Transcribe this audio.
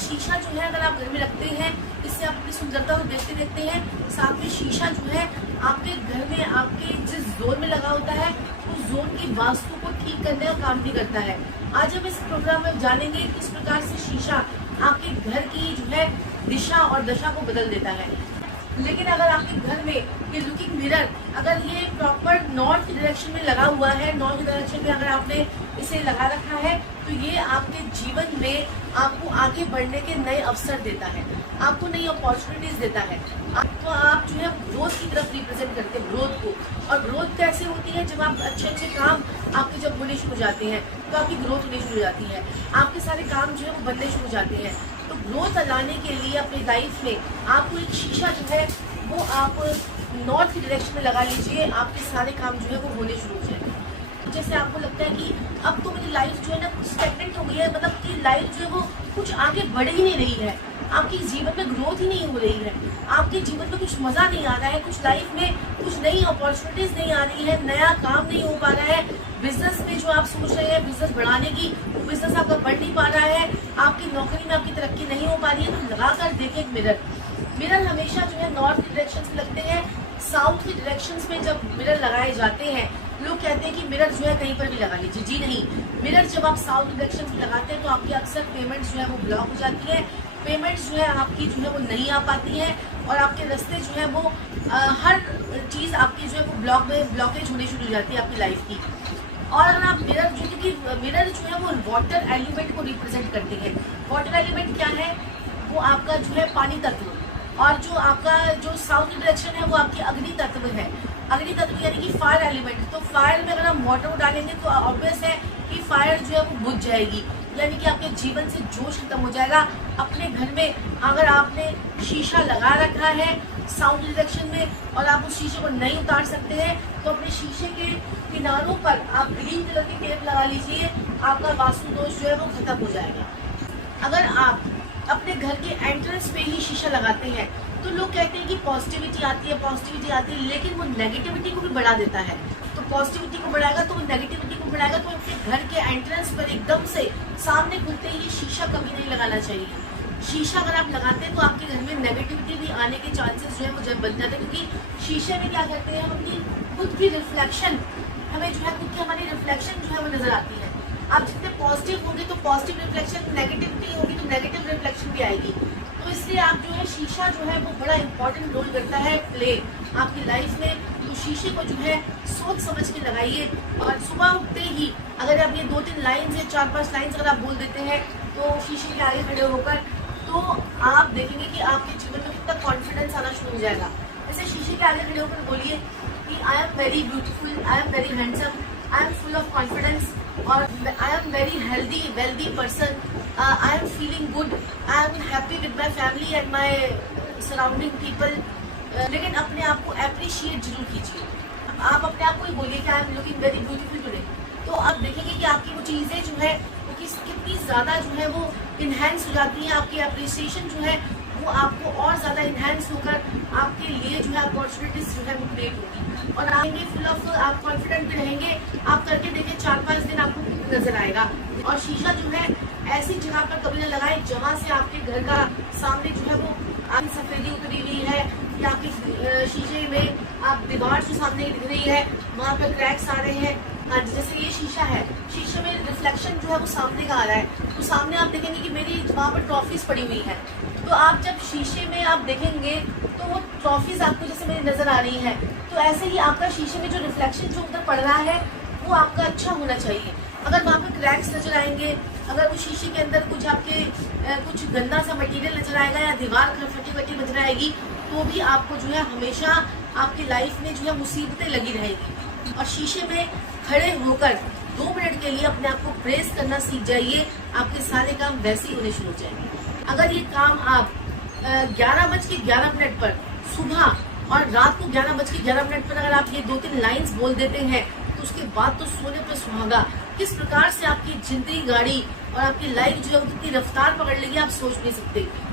शीशा जो है अगर आप घर में रखते हैं, इससे आप अपनी सुंदरता को देखते देखते हैं। साथ में शीशा जो है आपके घर में आपके जिस जोन में लगा होता है उस जोन की वास्तु को ठीक करने का काम भी करता है। आज हम इस प्रोग्राम में जानेंगे किस प्रकार से शीशा आपके घर की जो है दिशा और दशा को बदल देता है। लेकिन अगर आपके घर में ये लुकिंग मिरर अगर ये प्रॉपर नॉर्थ डायरेक्शन में लगा हुआ है, नॉर्थ डायरेक्शन में अगर आपने इसे लगा रखा है, तो ये आपके जीवन में आपको आगे बढ़ने के नए अवसर देता है, आपको नई अपॉर्चुनिटीज देता है। तो आप जो है ग्रोथ की तरफ रिप्रेजेंट करते हैं ग्रोथ को। और ग्रोथ कैसे होती है? जब आप अच्छे अच्छे काम आपके जब होने शुरू हो जाते हैं तो आपकी ग्रोथ होनी शुरू हो जाती है, आपके सारे काम जो है वो बनने शुरू हो जाते हैं। तो ग्रोथ लाने के लिए अपनी लाइफ में आपको एक शीशा जो है वो आप नॉर्थ की डायरेक्शन में लगा लीजिए, आपके सारे काम जो है वो होने शुरू हो जाएंगे। तो जैसे आपको लगता है कि अब तो मेरी लाइफ जो है ना स्टेगनेंट हो गई है, मतलब कि लाइफ जो है वो कुछ आगे बढ़ ही नहीं रही है, आपके जीवन में ग्रोथ ही नहीं हो रही है, आपके जीवन में कुछ मजा नहीं आ रहा है, कुछ लाइफ में कुछ नई अपॉर्चुनिटीज नहीं आ रही है, नया काम नहीं हो पा रहा है, बिजनेस में जो आप सोच रहे हैं बिजनेस बढ़ाने की, वो बिजनेस आपका बढ़ नहीं पा रहा है, आपकी नौकरी में आपकी तरक्की नहीं हो पा रही है, तो लगाकर देखें एक मिरर। मिरर हमेशा जो है नॉर्थ की डायरेक्शन में लगते हैं। साउथ की डायरेक्शन में जब मिरर लगाए जाते हैं, लोग कहते हैं कि मिरर जो है कहीं पर भी लगा लीजिए। जी नहीं, मिरर जब आप साउथ डायरेक्शन में लगाते हैं तो आपकी अक्सर पेमेंट जो है वो ब्लॉक हो जाती है, पेमेंट्स जो है आपकी जो है वो नहीं आ पाती है, और आपके रास्ते जो है वो हर चीज़ आपकी जो है वो ब्लॉकेज होनी शुरू हो जाती है आपकी लाइफ की। और अगर आप मिरर जो, क्योंकि मिरर जो है वो वाटर एलिमेंट को रिप्रेजेंट करते हैं। वाटर एलिमेंट क्या है? वो आपका जो है पानी तत्व, और जो आपका जो साउथ डायरेक्शन है वो आपकी अग्नि तत्व है। अग्नि तत्व यानी कि फायर एलिमेंट। तो फायर में अगर हम वाटर डालेंगे तो ऑब्वियस है कि फायर जो है वो बुझ जाएगी, यानी कि आपके जीवन से जोश खत्म हो जाएगा। अपने घर में अगर आपने शीशा लगा रखा है साउथ डायरेक्शन में और आप उस शीशे को नहीं उतार सकते हैं, तो अपने शीशे के किनारों पर आप ग्रीन कलर की टेप लगा लीजिए, आपका वास्तु दोष जो है वो खत्म हो जाएगा। अगर आप अपने घर के एंट्रेंस पे ही शीशा लगाते हैं तो लोग कहते हैं कि पॉजिटिविटी आती है, लेकिन वो नेगेटिविटी को भी बढ़ा देता है। तो पॉजिटिविटी को बढ़ाएगा तो वो नेगेटिविटी को बढ़ाएगा। तो अपने घर के एंट्रेंस पर एकदम से सामने खुलते ही शीशा कभी नहीं लगाना चाहिए। शीशा अगर आप लगाते हैं तो आपके घर में नेगेटिविटी भी आने के चांसेस जो है वो जब बन जाते हैं, क्योंकि शीशे में क्या करते हैं हम अपनी खुद की रिफ्लेक्शन, हमें जो है खुद की हमारी रिफ्लेक्शन जो है वो नजर आती है। आप जितने पॉजिटिव होंगे तो पॉजिटिव रिफ्लेक्शन, नेगेटिविटी होगी तो नेगेटिव रिफ्लेक्शन भी आएगी। तो इसलिए आप जो है शीशा जो है वो बड़ा इंपॉर्टेंट रोल करता है प्ले आपकी लाइफ में। तो शीशे को जो है सोच समझ के लगाइए, और सुबह उठते ही अगर आप ये 2-3 लाइन्स या 4-5 लाइन्स अगर आप बोल देते हैं तो शीशे के आगे खड़े होकर, तो आप देखेंगे कि आपके जीवन में कितना कॉन्फिडेंस आना शुरू हो जाएगा। जैसे शीशे के आगे खड़े होकर बोलिए कि I am very beautiful, I am very handsome, I am full of confidence, और I am very healthy wealthy person, I am feeling good, I am happy with my family and my surrounding people. लेकिन अपने आप को appreciate जरूर कीजिए। आप अपने आप को ही बोलिए कि I am looking very beautiful today, तो आप देखेंगे कि आपकी वो चीज़ें जो है वो कितनी ज़्यादा जो है वो इन्हेंस हो जाती हैं। आपकी अप्रिसिएशन जो है वो आपको और ज़्यादा इन्हेंस होकर आपके लिए जो है अपॉर्चुनिटीज जो है वो क्रिएट होगी, और आएंगे फुल ऑफ, आप कॉन्फिडेंट भी रहेंगे। आप करके देखिए 4-5 दिन आपको नजर आएगा। और शीशा जो है ऐसी जगह पर कभी ना लगाए जहाँ से आपके घर का सामने जो है वो आपकी सफेदी उतरी हुई है, या आपके शीशे में आप दीवार जो सामने दिख रही है वहाँ पर क्रैक्स आ रहे हैं। जैसे ये शीशा है, शीशे में रिफ्लेक्शन जो है वो सामने का आ रहा है, तो सामने आप देखेंगे कि मेरी वहाँ पर ट्रॉफीज पड़ी हुई है। तो आप जब शीशे में आप देखेंगे तो वो ट्रॉफीज आपको जैसे मेरी नजर आ रही है, तो ऐसे ही आपका शीशे में जो रिफ्लेक्शन जो उधर पड़ रहा है वो आपका अच्छा होना चाहिए। अगर वहाँ पर क्रैक्स नजर आएंगे, अगर वो शीशे के अंदर कुछ आपके कुछ गंदा सा मटेरियल नजर आएगा, या दीवार फटी नजर आएगी, तो भी आपको जो है हमेशा आपकी लाइफ में जो है मुसीबतें लगी रहेगी। और शीशे में खड़े होकर 2 मिनट के लिए अपने आप को प्रेस करना सीख जाइए, आपके सारे काम वैसे ही होने शुरू हो जाएंगे। अगर ये काम आप 11:11 पर सुबह और रात को 11:11 पर अगर आप ये 2-3 लाइन्स बोल देते हैं, तो उसके बाद तो सोने पे सुहागा। किस प्रकार से आपकी जिंदगी गाड़ी और आपकी लाइफ जो है वो कितनी रफ्तार पकड़ लेगी आप सोच नहीं सकते।